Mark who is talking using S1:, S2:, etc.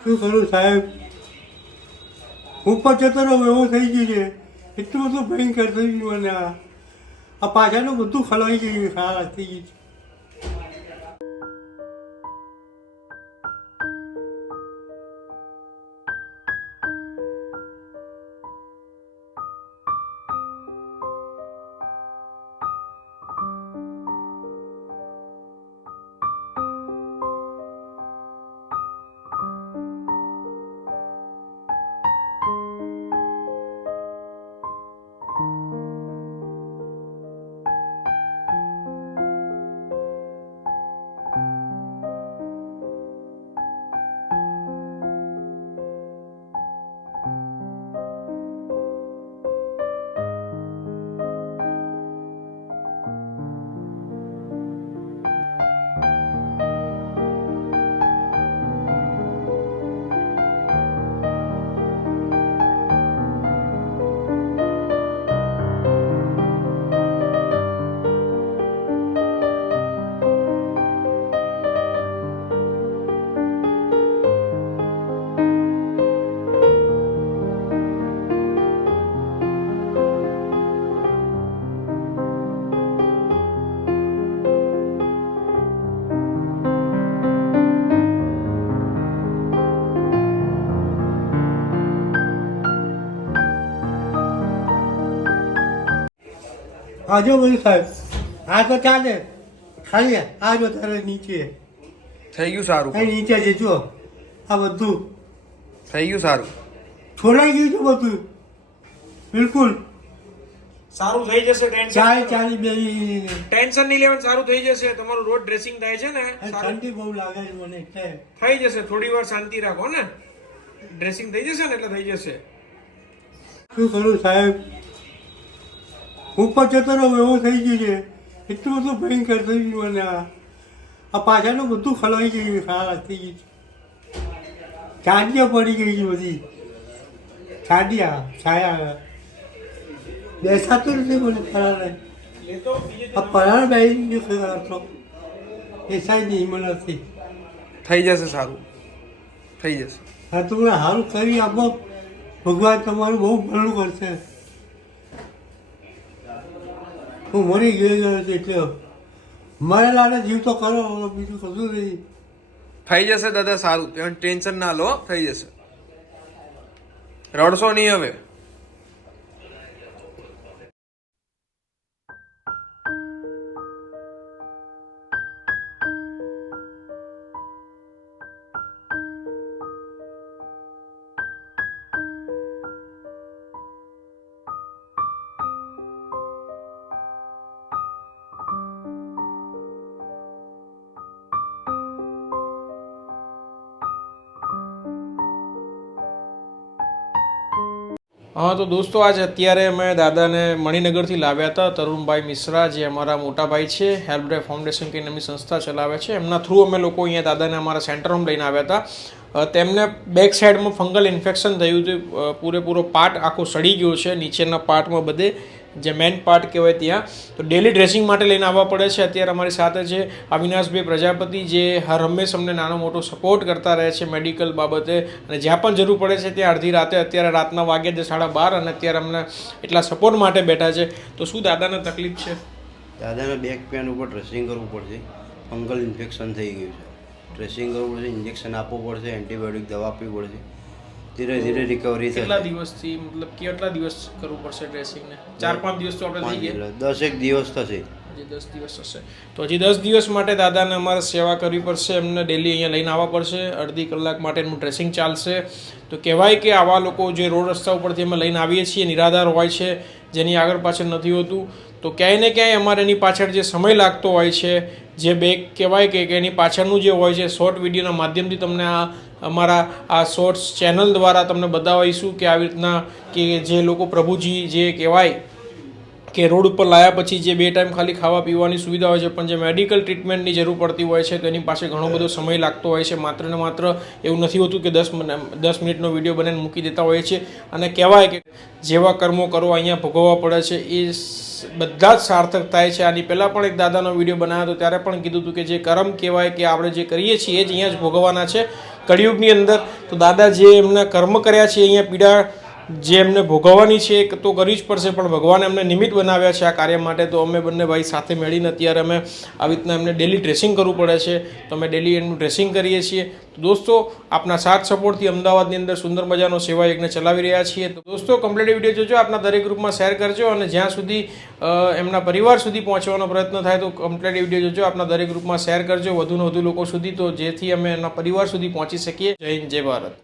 S1: શું કરું સાહેબ? ઉપર જતો રહો, એવો થઈ ગયું છે. એટલું બધું ભયંકર થઈ ગયું અને આ. પાછળનું બધું ખલાઈ ગયું સારા થઈ ગયું આજો બધું સાહેબ આ તો ચાલે. ખાલી આ જો તારે નીચે.
S2: થઈ ગયું સારું.
S1: અહીં નીચે છે જો આ બધું.
S2: થઈ ગયું સારું.
S1: છોડાઈ ગયું છે બધું. બિલકુલ.
S2: સારું થઈ જશે ટેન્શન.
S1: ચાલે ચાલી બે
S2: ટેન્શન નહીં લેવાનું સારું થઈ જશે. તમારું રોજ ડ્રેસિંગ થાય છે ને
S1: શાંતિ બહુ લાગે છે મને
S2: થઈ જશે થોડી વાર શાંતિ રાખો ને. ડ્રેસિંગ થઈ જશે ને એટલે થઈ જશે.
S1: શું કરું સાહેબ? ઉપર જતો રહો એવો થઈ ગયું છે. એટલું બધું ભયંકર થઈ ગયું મને આ આ પાછળનું બધું ખલાઈ ગયું ખારા થઈ ગયું છે. ચાંદીઓ પડી ગઈ છે બધી. છાંડિયા છાયા. બેસાતું નથી મને પરાણે આ પરાણ બેસી ગયું બેસાય નહીં મને નથી.
S2: થઈ જશે સારું. થઈ જશે.
S1: હા તમને સારું કરી આપો. ભગવાન તમારું બહુ ભલું કરશે. હું મરી ગયો હતો એટલે મારે લાડે જીવ તો કરો, બીજું કશું નહીં.
S2: થઈ જશે દાદા સારું. ટેન્શન ના લો, થઈ જશે. રડશો નહીં હવે. હા, તો દોસ્તો, આજ અત્યારે અમે દાદાને મણિનગરથી લાવ્યા હતા, તરુણભાઈ મિશ્રા, જે અમારા મોટાભાઈ છે છે હેલ્પડે ફાઉન્ડેશન કે એમની સંસ્થા ચલાવે છે. એમના થ્રુ અમે લોકો અહીંયા દાદાને અમારા સેન્ટરમાં લઈને આવ્યા હતા. તેમને બેક સાઈડમાં ફંગલ ઇન્ફેક્શન થયું હતું. પૂરેપૂરો પાર્ટ આખો સડી ગયો છે, નીચેના પાર્ટમાં બધે. જે મેન પાર્ટ કહેવાય ત્યાં. તો ડેલી ડ્રેસિંગ માટે લઈને આવવા પડે છે. અત્યારે અમારી સાથે છે અવિનાશભાઈ પ્રજાપતિ, જે હર હંમેશ અમને નાનો મોટો સપોર્ટ કરતા રહે છે મેડિકલ બાબતે. અને જ્યાં પણ જરૂર પડે છે ત્યાં અડધી રાતે, અત્યારે રાતના વાગે છે સાડા બાર અને અત્યારે અમને એટલા સપોર્ટ માટે બેઠા છે. તો શું દાદાને તકલીફ છે?
S3: દાદાને બેક પેન ઉપર ડ્રેસિંગ કરવું પડશે. ફંગલ ઇન્ફેક્શન થઈ ગયું છે. ડ્રેસિંગ કરવું પડશે ઇન્જેક્શન આપવું પડશે એન્ટીબાયોટિક દવા આપવી પડશે. ધીરે ધીરે રિકવરી
S2: કેટલા દિવસથી મતલબ કેટલા દિવસ કરવું પડશે ડ્રેસિંગને ચાર પાંચ દિવસ તો આપણે થઈ ગયા.
S3: દસેક દિવસ થશે.
S2: હજી દસ દિવસ હશે. તો હજી દસ દિવસ માટે દાદાને અમારે સેવા કરવી પડશે, એમને ડેલી અહીંયા લઈને આવવા પડશે. અડધી કલાક માટે એમનું ડ્રેસિંગ ચાલશે. તો કહેવાય કે આવા લોકો જે રોડ રસ્તા ઉપરથી અમે લઈને આવીએ છીએ, નિરાધાર હોય છે, જેની આગળ પાછળ નથી હોતું, તો ક્યાંય ને ક્યાંય અમારે એની પાછળ જે સમય લાગતો હોય છે, જે બે કહેવાય કે એની પાછળનું જે હોય છે શોર્ટ વિડીયોના માધ્યમથી તમને આ અમારા આ શોર્ટ્સ ચેનલ દ્વારા તમને બતાવીશું કે આવી રીતના કે જે લોકો પ્રભુજી જે કહેવાય કે રોડ ઉપર લાયા પછી જે બે ટાઈમ ખાલી ખાવા પીવાની સુવિધા હોય છે, પણ જે મેડિકલ ટ્રીટમેન્ટની જરૂર પડતી હોય છે, તેની પાસે ઘણો બધો સમય લાગતો હોય છે. માત્ર ને માત્ર એવું નથી હોતું કે દસ દસ મિનિટનો વીડિયો બનાવીને મૂકી દેતા હોય છે અને કહેવાય કે જેવા કર્મો કરો, અહીંયા ભોગવવા પડે છે. એ બધા જ સાર્થક થાય છે. આની પહેલાં પણ એક દાદાનો વીડિયો બનાવ્યો હતો, ત્યારે પણ કીધું હતું કે જે કર્મ કહેવાય કે આપણે જે કરીએ છીએ, એ જ અહીંયા જ ભોગવવાના છે. કળિયુગની અંદર તો દાદા જે એમના કર્મ કર્યા છે, અહીંયા પીડા જે એમને ભોગવવાની છે એ તો કરવી જ પડશે, પણ ભગવાને એમને નિમિત્ત બનાવ્યા છે આ કાર્ય માટે, તો અમે બંને ભાઈ સાથે મળીને અત્યારે અમે આવી રીતના એમને ડેલી ડ્રેસિંગ કરવું પડે છે. તો અમે ડેલી એમનું ડ્રેસિંગ કરીએ છીએ. દોસ્તો, આપના સાથ સપોર્ટથી અમદાવાદની અંદર સુંદર મજાનો સેવા યજ્ઞ ચલાવી રહ્યા છીએ. તો દોસ્તો કમ્પ્લીટ વીડિયો જોજો, આપના દરેક ગ્રુપમાં શેર કરજો અને જ્યાં સુધી એમના પરિવાર સુધી પહોંચવાનો પ્રયત્ન થાય તો કમ્પ્લીટ વીડિયો જોજો, આપના દરેક ગ્રુપમાં શેર કરજો. વધુને વધુ લોકો સુધી તો જેથી અમે એમના પરિવાર સુધી પહોંચી શકીએ. જય હિન્દ, જય ભારત.